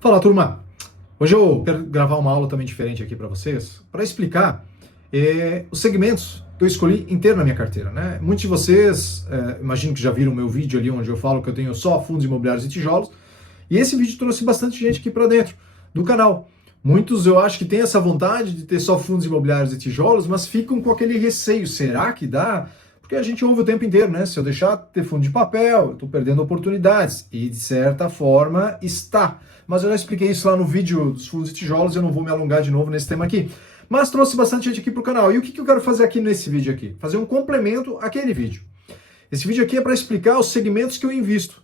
Fala, turma! Hoje eu quero gravar uma aula também diferente aqui para vocês, para explicar os segmentos que eu escolhi inteiro na minha carteira, né? Muitos de vocês, imagino que já viram o meu vídeo ali onde eu falo que eu tenho só fundos imobiliários e tijolos, e esse vídeo trouxe bastante gente aqui para dentro do canal. Muitos eu acho que têm essa vontade de ter só fundos imobiliários e tijolos, mas ficam com aquele receio, será que dá? Porque a gente ouve o tempo inteiro, né? Se eu deixar de ter fundo de papel, eu estou perdendo oportunidades. E de certa forma está. Mas eu já expliquei isso lá no vídeo dos fundos e tijolos, eu não vou me alongar de novo nesse tema aqui. Mas trouxe bastante gente aqui para o canal. E o que eu quero fazer aqui nesse vídeo aqui? Fazer um complemento àquele vídeo. Esse vídeo aqui é para explicar os segmentos que eu invisto.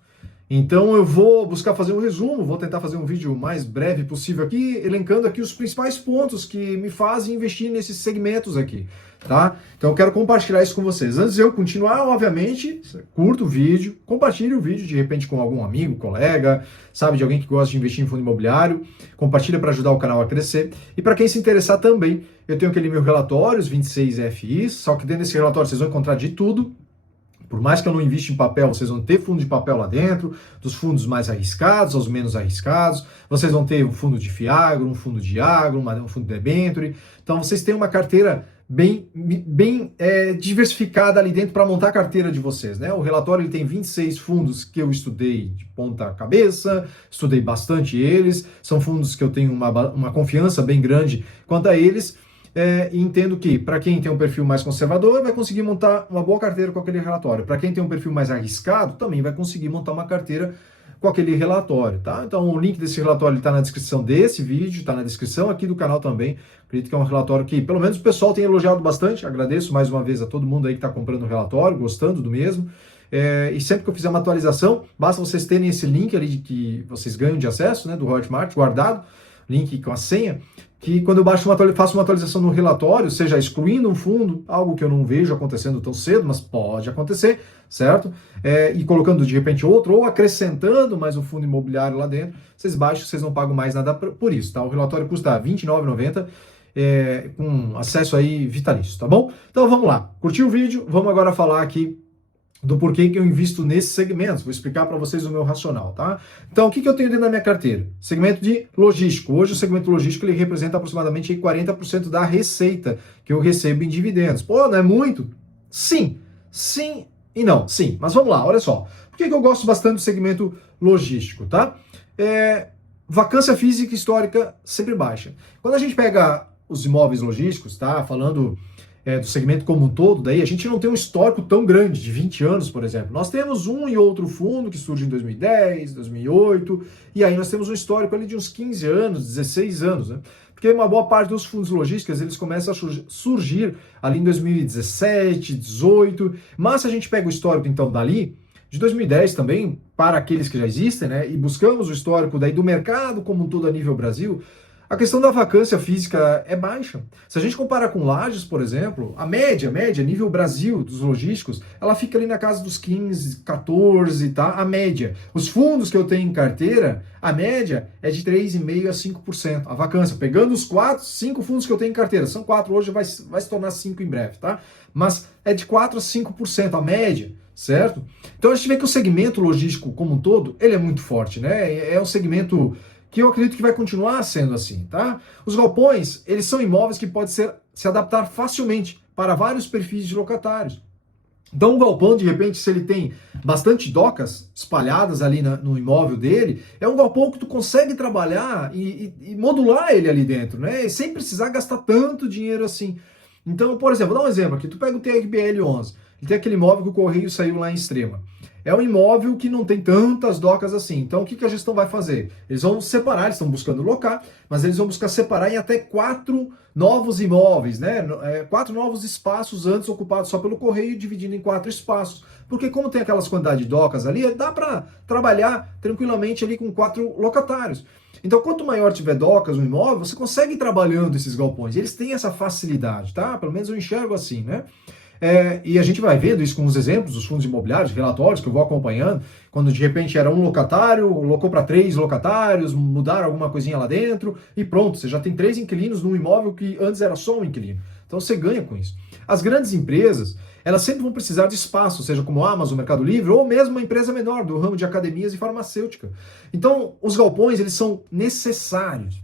Então eu vou buscar fazer um resumo, vou tentar fazer um vídeo mais breve possível aqui, elencando aqui os principais pontos que me fazem investir nesses segmentos aqui, tá? Então eu quero compartilhar isso com vocês. Antes de eu continuar, obviamente, curta o vídeo, compartilhe o vídeo de repente com algum amigo, colega, sabe, de alguém que gosta de investir em fundo imobiliário, compartilha para ajudar o canal a crescer. E para quem se interessar também, eu tenho aquele meu relatório, os 26 FIs, só que dentro desse relatório vocês vão encontrar de tudo. Por mais que eu não invista em papel, vocês vão ter fundo de papel lá dentro, dos fundos mais arriscados aos menos arriscados. Vocês vão ter um fundo de FIAGRO, um fundo de agro, um fundo de debenture. Então vocês têm uma carteira bem diversificada ali dentro para montar a carteira de vocês, né? O relatório ele tem 26 fundos que eu estudei de ponta cabeça, estudei bastante eles. São fundos que eu tenho uma confiança bem grande quanto a eles. E entendo que, para quem tem um perfil mais conservador, vai conseguir montar uma boa carteira com aquele relatório. Para quem tem um perfil mais arriscado, também vai conseguir montar uma carteira com aquele relatório, tá? Então, o link desse relatório está na descrição desse vídeo, está na descrição aqui do canal também. Acredito que é um relatório que, pelo menos, o pessoal tem elogiado bastante. Agradeço mais uma vez a todo mundo aí que está comprando o relatório, gostando do mesmo. E sempre que eu fizer uma atualização, basta vocês terem esse link ali que vocês ganham de acesso, né, do Hotmart, guardado, link com a senha, que quando eu faço uma atualização no relatório, seja excluindo um fundo, algo que eu não vejo acontecendo tão cedo, mas pode acontecer, certo? E colocando de repente outro, ou acrescentando mais um fundo imobiliário lá dentro, vocês baixam, vocês não pagam mais nada por isso, tá? O relatório custa R$ 29,90, com acesso aí vitalício, tá bom? Então vamos lá, curtiu o vídeo? Vamos agora falar aqui do porquê que eu invisto nesses segmentos. Vou explicar para vocês o meu racional, tá? Então, o que eu tenho dentro da minha carteira? Segmento de logístico. Hoje, o segmento logístico ele representa aproximadamente 40% da receita que eu recebo em dividendos. Pô, não é muito? Sim. Sim e não. Sim. Mas vamos lá, olha só. Por que eu gosto bastante do segmento logístico, tá? Vacância física histórica sempre baixa. Quando a gente pega os imóveis logísticos, tá? Falando do segmento como um todo, daí a gente não tem um histórico tão grande, de 20 anos, por exemplo. Nós temos um e outro fundo que surge em 2010, 2008, e aí nós temos um histórico ali de uns 15 anos, 16 anos, né? Porque uma boa parte dos fundos logísticos, eles começam a surgir ali em 2017, 2018, mas se a gente pega o histórico, então, dali, de 2010 também, para aqueles que já existem, né, e buscamos o histórico daí do mercado como um todo a nível Brasil, a questão da vacância física é baixa. Se a gente compara com Lages, por exemplo, a média, nível Brasil dos logísticos, ela fica ali na casa dos 15, 14, tá? A média. Os fundos que eu tenho em carteira, a média é de 3,5% a 5%. A vacância, pegando os 5 fundos que eu tenho em carteira, são 4 hoje, vai se tornar 5 em breve, tá? Mas é de 4% a 5% a média, certo? Então a gente vê que o segmento logístico como um todo, ele é muito forte, né? É um segmento que eu acredito que vai continuar sendo assim, tá? Os galpões, eles são imóveis que podem se adaptar facilmente para vários perfis de locatários. Então, um galpão, de repente, se ele tem bastante docas espalhadas ali no imóvel dele, é um galpão que tu consegue trabalhar e modular ele ali dentro, né? Sem precisar gastar tanto dinheiro assim. Então, por exemplo, vou dar um exemplo aqui. Tu pega o TRBL 11, ele tem aquele imóvel que o Correio saiu lá em Extrema. É um imóvel que não tem tantas docas assim. Então, o que a gestão vai fazer? Eles vão separar, eles estão buscando locar, mas eles vão buscar separar em até 4 novos imóveis, né? 4 novos espaços antes ocupados só pelo Correio, dividindo em 4 espaços. Porque como tem aquelas quantidades de docas ali, dá para trabalhar tranquilamente ali com 4 locatários. Então, quanto maior tiver docas no imóvel, você consegue ir trabalhando esses galpões. Eles têm essa facilidade, tá? Pelo menos eu enxergo assim, né? E a gente vai vendo isso com os exemplos dos fundos imobiliários, relatórios que eu vou acompanhando, quando de repente era um locatário, locou para 3 locatários, mudaram alguma coisinha lá dentro e pronto, você já tem 3 inquilinos num imóvel que antes era só um inquilino. Então você ganha com isso. As grandes empresas, elas sempre vão precisar de espaço, seja como a Amazon, Mercado Livre, ou mesmo uma empresa menor do ramo de academias e farmacêutica. Então, os galpões, eles são necessários.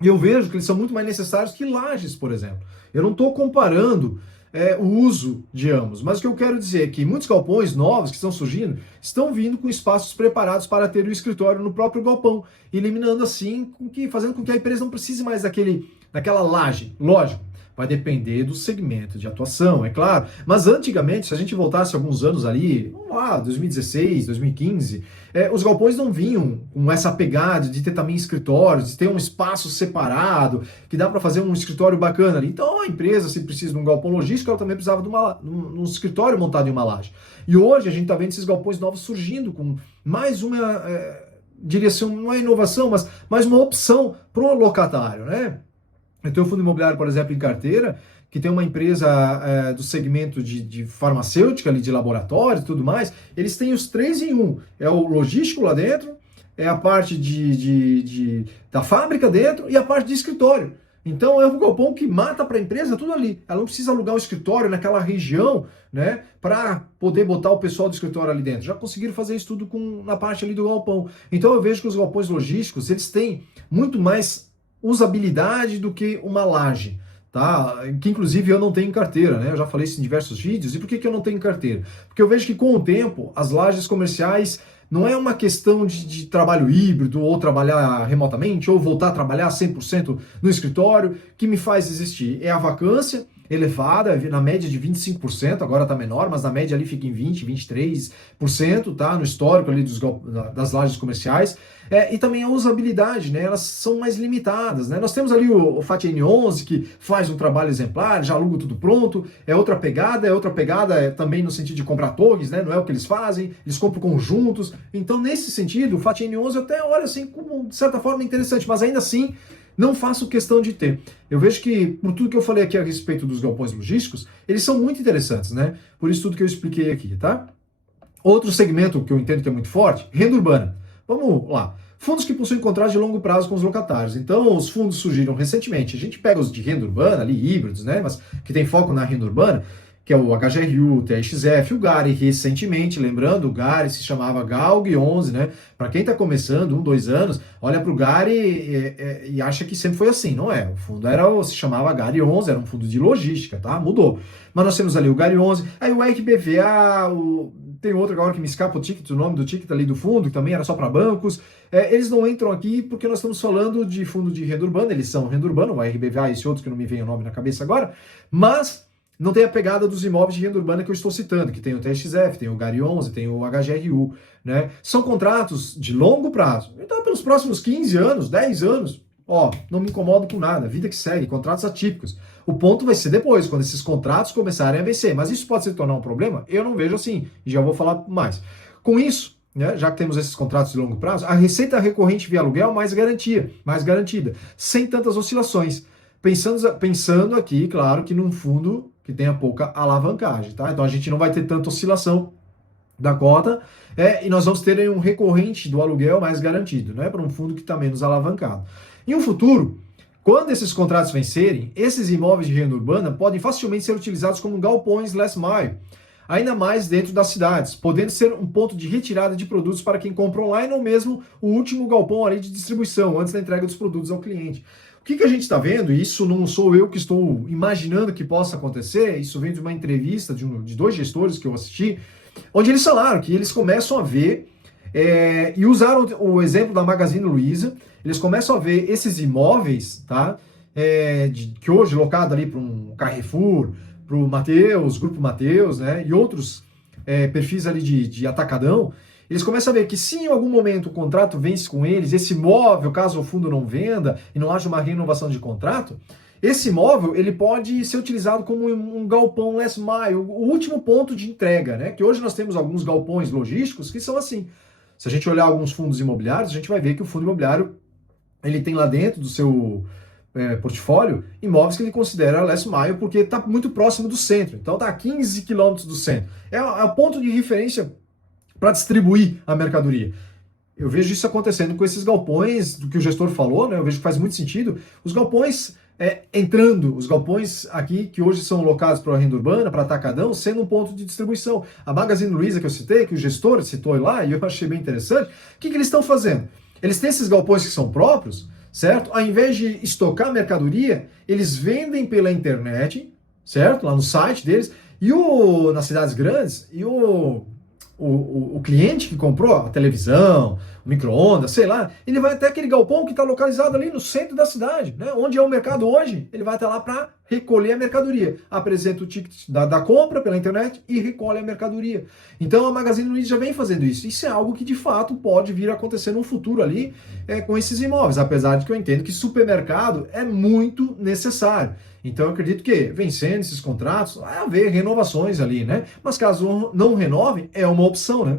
E eu vejo que eles são muito mais necessários que lajes, por exemplo. Eu não estou comparando o uso de ambos, mas o que eu quero dizer é que muitos galpões novos que estão surgindo estão vindo com espaços preparados para ter o escritório no próprio galpão, eliminando assim, fazendo com que a empresa não precise mais daquela laje. Lógico, vai depender do segmento de atuação, é claro. Mas antigamente, se a gente voltasse alguns anos ali, vamos lá, 2016, 2015, os galpões não vinham com essa pegada de ter também escritórios, de ter um espaço separado, que dá para fazer um escritório bacana ali. Então a empresa, se precisa de um galpão logístico, ela também precisava de um escritório montado em uma laje. E hoje a gente está vendo esses galpões novos surgindo com mais uma, diria assim, não é inovação, mas mais uma opção para o locatário, né? Eu tenho um fundo imobiliário, por exemplo, em carteira, que tem uma empresa do segmento de farmacêutica, ali, de laboratórios e tudo mais. Eles têm os 3 em 1. É o logístico lá dentro, é a parte da fábrica dentro e a parte de escritório. Então é um galpão que mata para a empresa tudo ali. Ela não precisa alugar um escritório naquela região, né, para poder botar o pessoal do escritório ali dentro. Já conseguiram fazer isso tudo na parte ali do galpão. Então eu vejo que os galpões logísticos, eles têm muito mais usabilidade do que uma laje, tá? Que inclusive eu não tenho em carteira, né? Eu já falei isso em diversos vídeos. E por que eu não tenho em carteira? Porque eu vejo que com o tempo as lajes comerciais não é uma questão de trabalho híbrido ou trabalhar remotamente ou voltar a trabalhar 100% no escritório que me faz existir. É a vacância elevada, na média de 25%, agora está menor, mas na média ali fica em 20%, 23%, tá? No histórico ali das lajes comerciais. E também a usabilidade, né? Elas são mais limitadas, né? Nós temos ali o FAT N11, que faz um trabalho exemplar, já aluga tudo pronto, é outra pegada também no sentido de comprar torres, né? Não é o que eles fazem, eles compram conjuntos. Então, nesse sentido, o FAT N11 eu até olho assim como, de certa forma, interessante, mas ainda assim, não faço questão de ter. Eu vejo que, por tudo que eu falei aqui a respeito dos galpões logísticos, eles são muito interessantes, né? Por isso tudo que eu expliquei aqui, tá? Outro segmento que eu entendo que é muito forte, renda urbana. Vamos lá. Fundos que possuem contratos de longo prazo com os locatários. Então, os fundos surgiram recentemente. A gente pega os de renda urbana, ali, híbridos, né? Mas que tem foco na renda urbana, que é o HGRU, o TXF, o GARI recentemente, lembrando, o GARI se chamava GALG 11, né? Para quem está começando, 1, 2 anos, olha para o GARI e acha que sempre foi assim, não é? O fundo se chamava GARI 11, era um fundo de logística, tá? Mudou. Mas nós temos ali o GARI 11, aí o RBVA, tem outro agora que me escapa o nome do ticket ali do fundo, que também era só para bancos. Eles não entram aqui porque nós estamos falando de fundo de renda urbana, eles são renda urbana, o RBVA e esse outro que não me vem o nome na cabeça agora, mas não tem a pegada dos imóveis de renda urbana que eu estou citando, que tem o TXF, tem o GARI 11, tem o HGRU, né? São contratos de longo prazo. Então, pelos próximos 15 anos, 10 anos, não me incomodo com nada, vida que segue, contratos atípicos. O ponto vai ser depois, quando esses contratos começarem a vencer. Mas isso pode se tornar um problema? Eu não vejo assim, e já vou falar mais. Com isso, né, já que temos esses contratos de longo prazo, a receita recorrente via aluguel mais garantida, sem tantas oscilações. Pensando aqui, claro, que num fundo que tenha pouca alavancagem, tá? Então a gente não vai ter tanta oscilação da cota, e nós vamos ter um recorrente do aluguel mais garantido, né? Para um fundo que está menos alavancado. Em um futuro, quando esses contratos vencerem, esses imóveis de renda urbana podem facilmente ser utilizados como galpões last mile, ainda mais dentro das cidades, podendo ser um ponto de retirada de produtos para quem compra online ou mesmo o último galpão ali de distribuição, antes da entrega dos produtos ao cliente. O que a gente está vendo, e isso não sou eu que estou imaginando que possa acontecer, isso vem de uma entrevista de 2 gestores que eu assisti, onde eles falaram que eles começam a ver, e usaram o exemplo da Magazine Luiza, eles começam a ver esses imóveis, tá? Que hoje locado ali para um Carrefour, para o Mateus, Grupo Mateus, né? E outros perfis ali de atacadão, eles começam a ver que se em algum momento o contrato vence com eles, esse imóvel, caso o fundo não venda e não haja uma renovação de contrato, esse imóvel ele pode ser utilizado como um galpão last mile, o último ponto de entrega, né? Que hoje nós temos alguns galpões logísticos que são assim. Se a gente olhar alguns fundos imobiliários, a gente vai ver que o fundo imobiliário ele tem lá dentro do seu portfólio imóveis que ele considera last mile porque está muito próximo do centro. Então está a 15 quilômetros do centro. É o ponto de referência para distribuir a mercadoria. Eu vejo isso acontecendo com esses galpões, do que o gestor falou, né? Eu vejo que faz muito sentido. Os galpões entrando os galpões aqui, que hoje são locados para a renda urbana, para atacadão, sendo um ponto de distribuição. A Magazine Luiza que eu citei, que o gestor citou lá, e eu achei bem interessante, o que eles estão fazendo? Eles têm esses galpões que são próprios, certo? Ao invés de estocar mercadoria, eles vendem pela internet, certo? Lá no site deles, e nas cidades grandes, e o cliente que comprou a televisão, o micro-ondas, sei lá, ele vai até aquele galpão que está localizado ali no centro da cidade, né? Onde é o mercado hoje, ele vai até lá para recolher a mercadoria. Apresenta o ticket da compra pela internet e recolhe a mercadoria. Então a Magazine Luiza já vem fazendo isso. Isso é algo que de fato pode vir a acontecer no futuro ali com esses imóveis, apesar de que eu entendo que supermercado é muito necessário. Então eu acredito que, vencendo esses contratos, vai haver renovações ali, né? Mas caso não renove, é uma opção, né?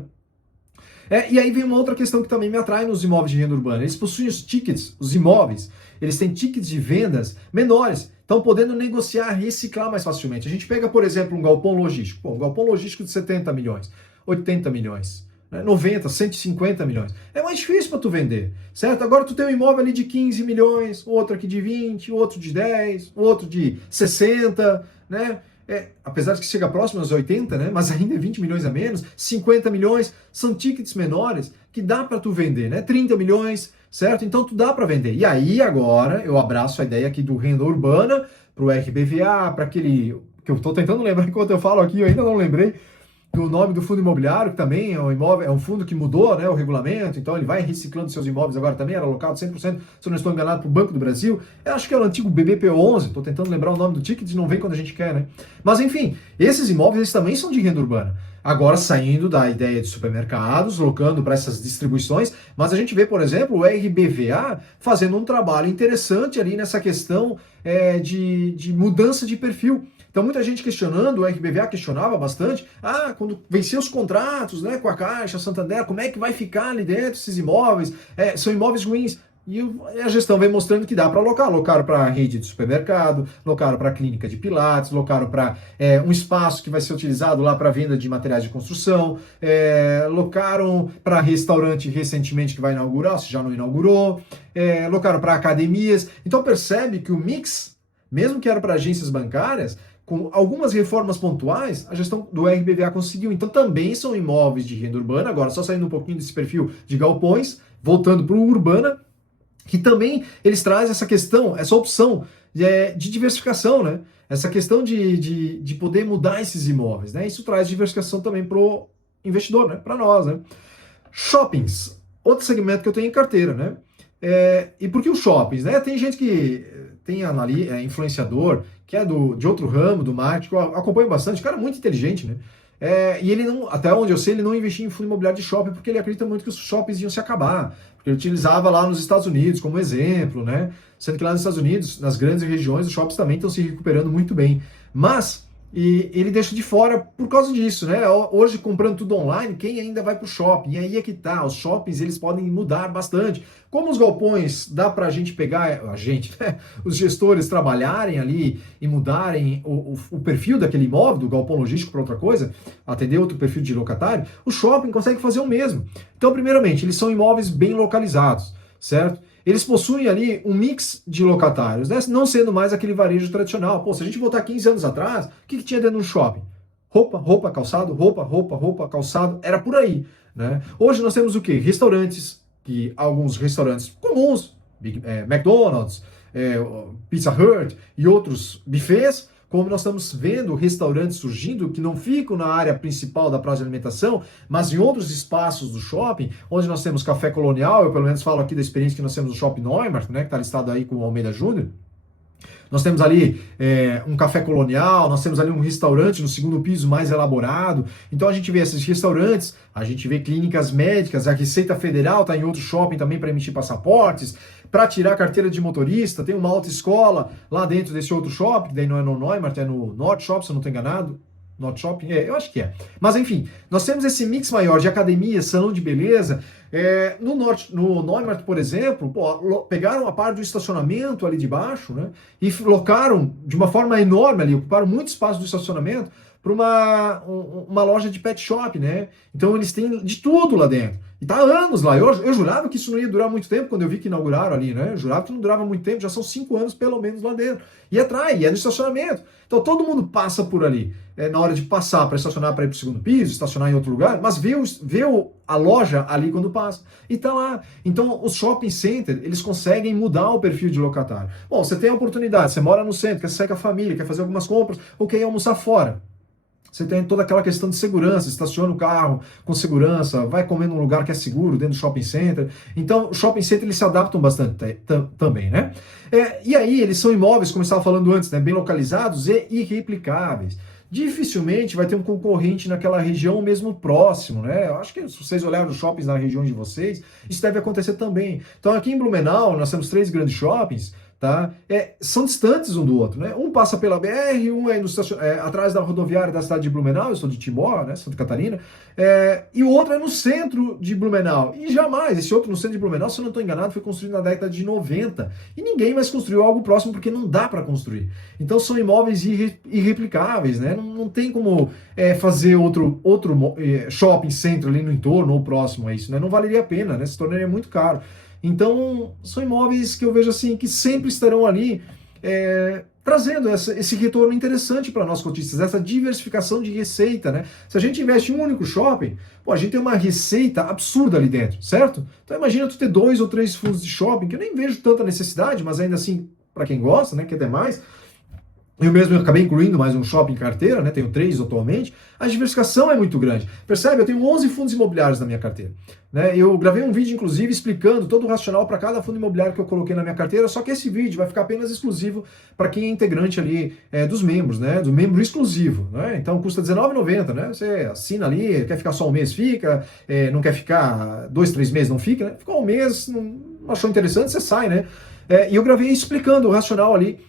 E aí vem uma outra questão que também me atrai nos imóveis de renda urbana. Eles possuem os tickets, os imóveis, eles têm tickets de vendas menores, estão podendo negociar, reciclar mais facilmente. A gente pega, por exemplo, um galpão logístico. Pô, um galpão logístico de 70 milhões, 80 milhões. 90, 150 milhões. É mais difícil para tu vender, certo? Agora tu tem um imóvel ali de 15 milhões, outro aqui de 20, outro de 10, outro de 60, né? Apesar de que chega próximo aos 80, né? Mas ainda é 20 milhões a menos, 50 milhões, são tickets menores que dá para tu vender, né? 30 milhões, certo? Então tu dá para vender. E aí agora eu abraço a ideia aqui do renda urbana para o RBVA, para aquele que eu estou tentando lembrar enquanto eu falo aqui, eu ainda não lembrei do nome do fundo imobiliário, que também é um imóvel, é um fundo que mudou, né, o regulamento, então ele vai reciclando seus imóveis agora também, era alocado 100%, se eu não estou enganado, para o Banco do Brasil. Eu acho que era o antigo BBP11, estou tentando lembrar o nome do ticket, não vem quando a gente quer, né? Mas enfim, esses imóveis eles também são de renda urbana. Agora saindo da ideia de supermercados, locando para essas distribuições, mas a gente vê, por exemplo, o RBVA fazendo um trabalho interessante ali nessa questão de mudança de perfil. Então, muita gente questionando, o RBVA questionava bastante, quando vencer os contratos, né, com a Caixa, Santander, como é que vai ficar ali dentro esses imóveis? São imóveis ruins. E a gestão vem mostrando que dá para alocar. Alocaram para a rede de supermercado, alocaram para a clínica de pilates, alocaram para um espaço que vai ser utilizado lá para venda de materiais de construção, alocaram para restaurante recentemente que vai inaugurar, se já não inaugurou, alocaram para academias. Então percebe que o mix, mesmo que era para agências bancárias, com algumas reformas pontuais, a gestão do RBVA conseguiu. Então também são imóveis de renda urbana, agora só saindo um pouquinho desse perfil de galpões, voltando para o urbana, que também eles trazem essa questão, essa opção de diversificação, né? Essa questão de poder mudar esses imóveis, né? Isso traz diversificação também para o investidor, né? Para nós, né? Shoppings, outro segmento que eu tenho em carteira, né? E por que os shoppings, né? Tem gente que tem influenciador, que é de outro ramo, do marketing, que eu acompanho bastante, cara muito inteligente, né? E ele não, até onde eu sei, ele não investia em fundo imobiliário de shopping, porque ele acredita muito que os shoppings iam se acabar, porque ele utilizava lá nos Estados Unidos como exemplo, né? Sendo que lá nos Estados Unidos, nas grandes regiões, os shoppings também estão se recuperando muito bem. Mas ele deixa de fora por causa disso, né? Hoje, comprando tudo online, quem ainda vai para o shopping? E aí é que tá, os shoppings eles podem mudar bastante. Como os galpões dá para a gente pegar, né? Os gestores trabalharem ali e mudarem o perfil daquele imóvel, do galpão logístico para outra coisa, atender outro perfil de locatário, o shopping consegue fazer o mesmo. Então, primeiramente, eles são imóveis bem localizados, certo? Eles possuem ali um mix de locatários, né? Não sendo mais aquele varejo tradicional. Pô, se a gente voltar 15 anos atrás, o que tinha dentro de um shopping? Roupa, calçado, roupa, calçado, era por aí, né? Hoje nós temos o quê? Restaurantes, que alguns restaurantes comuns, McDonald's, Pizza Hut e outros buffets, como nós estamos vendo restaurantes surgindo que não ficam na área principal da praça de alimentação, mas em outros espaços do shopping, onde nós temos café colonial, eu pelo menos falo aqui da experiência que nós temos no Shopping Neumarkt, né, que está listado aí com o Almeida Júnior. Nós temos ali um café colonial, nós temos ali um restaurante no segundo piso mais elaborado. Então a gente vê esses restaurantes, a gente vê clínicas médicas, a Receita Federal está em outro shopping também para emitir passaportes, para tirar a carteira de motorista, tem uma autoescola lá dentro desse outro shopping, daí não é no Neumarkt, é no Norte Shopping, se eu não estou enganado. Norte Shopping? Eu acho que é. Mas enfim, nós temos esse mix maior de academia, salão de beleza. No Neumarkt, por exemplo, pegaram a parte do estacionamento ali de baixo, né? E locaram de uma forma enorme ali, ocuparam muito espaço do estacionamento para uma loja de pet shop, né? Então eles têm de tudo lá dentro. E tá há anos lá. Eu jurava que isso não ia durar muito tempo quando eu vi que inauguraram ali, né? Eu jurava que não durava muito tempo, já são 5 anos pelo menos lá dentro. E atrai, e é no estacionamento. Então todo mundo passa por ali. Na hora de passar para estacionar para ir para o segundo piso, estacionar em outro lugar, mas vê a loja ali quando passa. E tá lá. Então os shopping centers, eles conseguem mudar o perfil de locatário. Bom, você tem a oportunidade, você mora no centro, quer sair com a família, quer fazer algumas compras, ou quer ir almoçar fora. Você tem toda aquela questão de segurança, estaciona o carro com segurança, vai comer num lugar que é seguro, dentro do shopping center. Então, o shopping center eles se adaptam bastante também, né? E aí, eles são imóveis, como eu estava falando antes, né, bem localizados e irreplicáveis. Dificilmente vai ter um concorrente naquela região mesmo próximo, né? Eu acho que se vocês olharem os shoppings na região de vocês, isso deve acontecer também. Então, aqui em Blumenau, nós temos 3 grandes shoppings, tá? São distantes um do outro, né? Um passa pela BR, um é, atrás da rodoviária da cidade de Blumenau, eu sou de Timbó, né, Santa Catarina, e o outro é no centro de Blumenau. E jamais, esse outro no centro de Blumenau, se eu não estou enganado, foi construído na década de 90. E ninguém mais construiu algo próximo porque não dá para construir. Então são imóveis irreplicáveis, né? Não tem como fazer outro shopping center ali no entorno ou próximo a isso, né? Não valeria a pena, né? Se tornaria muito caro. Então, são imóveis que eu vejo assim, que sempre estarão ali trazendo esse retorno interessante para nós cotistas, essa diversificação de receita, né? Se a gente investe em um único shopping, pô, a gente tem uma receita absurda ali dentro, certo? Então imagina tu ter 2 ou 3 fundos de shopping, que eu nem vejo tanta necessidade, mas ainda assim, para quem gosta, né, quer ter mais. Eu mesmo acabei incluindo mais um shopping em carteira, né? Tenho 3 atualmente. A diversificação é muito grande. Percebe? Eu tenho 11 fundos imobiliários na minha carteira. Né? Eu gravei um vídeo, inclusive, explicando todo o racional para cada fundo imobiliário que eu coloquei na minha carteira, só que esse vídeo vai ficar apenas exclusivo para quem é integrante ali dos membros, né? Do membro exclusivo. Né? Então custa R$19,90, né? Você assina ali, quer ficar só um mês, fica. Não quer ficar 2, 3 meses, não fica, né? Ficou um mês, não achou interessante, você sai, né? E eu gravei explicando o racional ali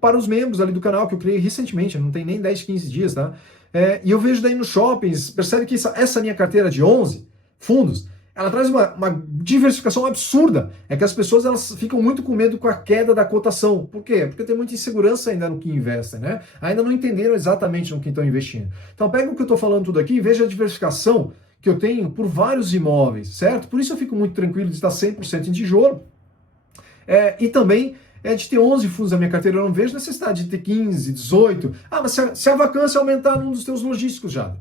para os membros ali do canal, que eu criei recentemente, não tem nem 10, 15 dias, tá? E eu vejo daí nos shoppings, percebe que essa minha carteira de 11 fundos, ela traz uma diversificação absurda. É que as pessoas elas ficam muito com medo com a queda da cotação. Por quê? Porque tem muita insegurança ainda no que investem, né? Ainda não entenderam exatamente no que estão investindo. Então pega o que eu estou falando tudo aqui e veja a diversificação que eu tenho por vários imóveis, certo? Por isso eu fico muito tranquilo de estar 100% em tijolo. E também de ter 11 fundos na minha carteira, eu não vejo necessidade de ter 15, 18. Ah, mas se a vacância aumentar num dos teus logísticos, já.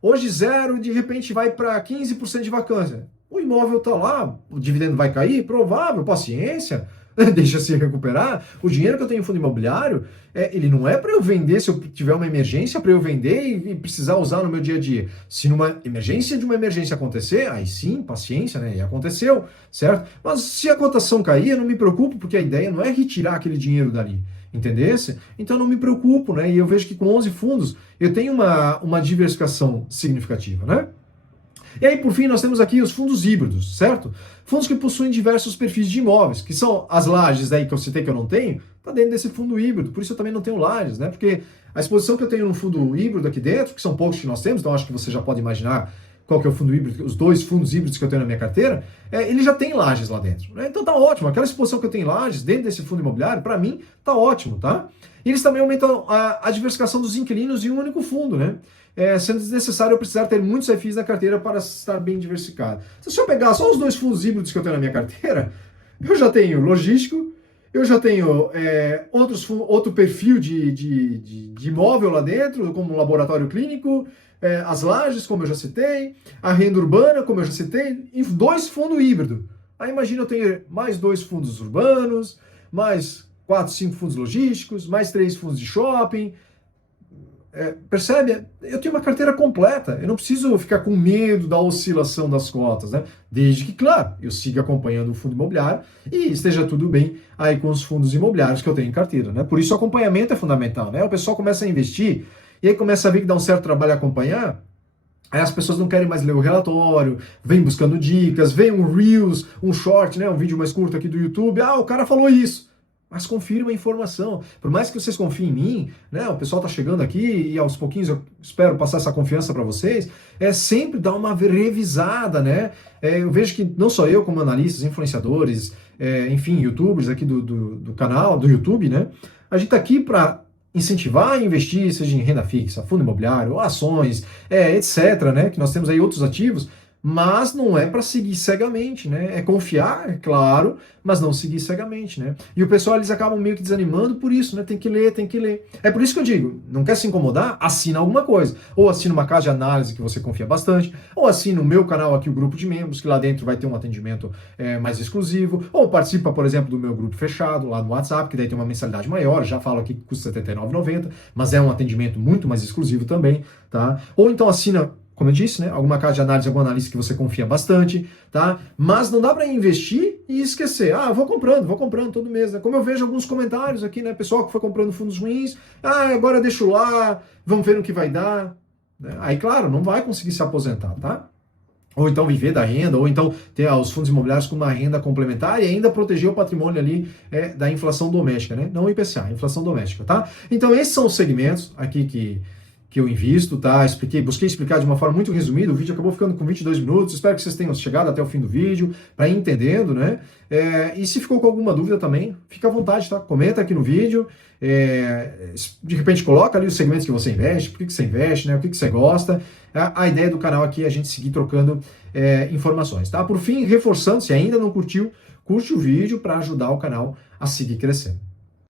Hoje 0, de repente vai para 15% de vacância. O imóvel está lá, o dividendo vai cair, provável, paciência, deixa se recuperar. O dinheiro que eu tenho em fundo imobiliário, ele não é para eu vender se eu tiver uma emergência, para eu vender e precisar usar no meu dia a dia. Se numa emergência de uma emergência acontecer, aí sim, paciência, né? E aconteceu, certo? Mas se a cotação cair, eu não me preocupo, porque a ideia não é retirar aquele dinheiro dali. Entendesse? Então eu não me preocupo, né? E eu vejo que com 11 fundos eu tenho uma diversificação significativa, né? E aí, por fim, nós temos aqui os fundos híbridos, certo? Fundos que possuem diversos perfis de imóveis, que são as lajes aí que eu citei que eu não tenho, tá dentro desse fundo híbrido, por isso eu também não tenho lajes, né? Porque a exposição que eu tenho no fundo híbrido aqui dentro, que são poucos que nós temos, então acho que você já pode imaginar qual que é o fundo híbrido, os 2 fundos híbridos que eu tenho na minha carteira, ele já tem lajes lá dentro, né? Então tá ótimo, aquela exposição que eu tenho em lajes dentro desse fundo imobiliário, para mim, tá ótimo, tá? E eles também aumentam a diversificação dos inquilinos em um único fundo, né? Sendo desnecessário eu precisar ter muitos FIs na carteira para estar bem diversificado. Se eu pegar só os 2 fundos híbridos que eu tenho na minha carteira, eu já tenho logístico, eu já tenho outro perfil de imóvel lá dentro, como um laboratório clínico, as lajes, como eu já citei, a renda urbana, como eu já citei, e 2 fundos híbridos. Aí imagina eu ter mais 2 fundos urbanos, mais 4, 5 fundos logísticos, mais 3 fundos de shopping. Percebe? Eu tenho uma carteira completa, eu não preciso ficar com medo da oscilação das cotas, né? Desde que, claro, eu siga acompanhando o fundo imobiliário e esteja tudo bem aí com os fundos imobiliários que eu tenho em carteira, né? Por isso o acompanhamento é fundamental, né? O pessoal começa a investir e aí começa a ver que dá um certo trabalho acompanhar, aí as pessoas não querem mais ler o relatório, vem buscando dicas, vem um Reels, um short, né? Um vídeo mais curto aqui do YouTube, o cara falou isso. Mas confirma a informação. Por mais que vocês confiem em mim, né? O pessoal tá chegando aqui e aos pouquinhos eu espero passar essa confiança para vocês. Sempre dar uma revisada, né? Eu vejo que não só eu, como analistas, influenciadores, enfim, youtubers aqui do canal, do YouTube, né? A gente tá aqui para incentivar a investir, seja em renda fixa, fundo imobiliário, ações, etc., né? Que nós temos aí outros ativos, mas não é para seguir cegamente, né? É confiar, é claro, mas não seguir cegamente, né? E o pessoal, eles acabam meio que desanimando por isso, né? Tem que ler, tem que ler. É por isso que eu digo, não quer se incomodar? Assina alguma coisa. Ou assina uma casa de análise que você confia bastante, ou assina o meu canal aqui, o grupo de membros, que lá dentro vai ter um atendimento mais exclusivo, ou participa, por exemplo, do meu grupo fechado, lá no WhatsApp, que daí tem uma mensalidade maior, já falo aqui que custa R$ 79,90, mas é um atendimento muito mais exclusivo também, tá? Ou então assina, como eu disse, né, alguma casa de análise, algum analista que você confia bastante, tá? Mas não dá para investir e esquecer. Ah, vou comprando todo mês, né? Como eu vejo alguns comentários aqui, né, pessoal que foi comprando fundos ruins, agora deixo lá, vamos ver no que vai dar, né? Aí, claro, não vai conseguir se aposentar, tá? Ou então viver da renda, ou então ter os fundos imobiliários com uma renda complementar e ainda proteger o patrimônio ali da inflação doméstica, né? Não o IPCA, inflação doméstica, tá? Então esses são os segmentos aqui que eu invisto, tá? Busquei explicar de uma forma muito resumida, o vídeo acabou ficando com 22 minutos, espero que vocês tenham chegado até o fim do vídeo, para ir entendendo, né? E se ficou com alguma dúvida também, fica à vontade, tá? Comenta aqui no vídeo, de repente coloca ali os segmentos que você investe, por que você investe, né? O que você gosta. A ideia do canal aqui é a gente seguir trocando informações, tá? Por fim, reforçando, se ainda não curtiu, curte o vídeo para ajudar o canal a seguir crescendo.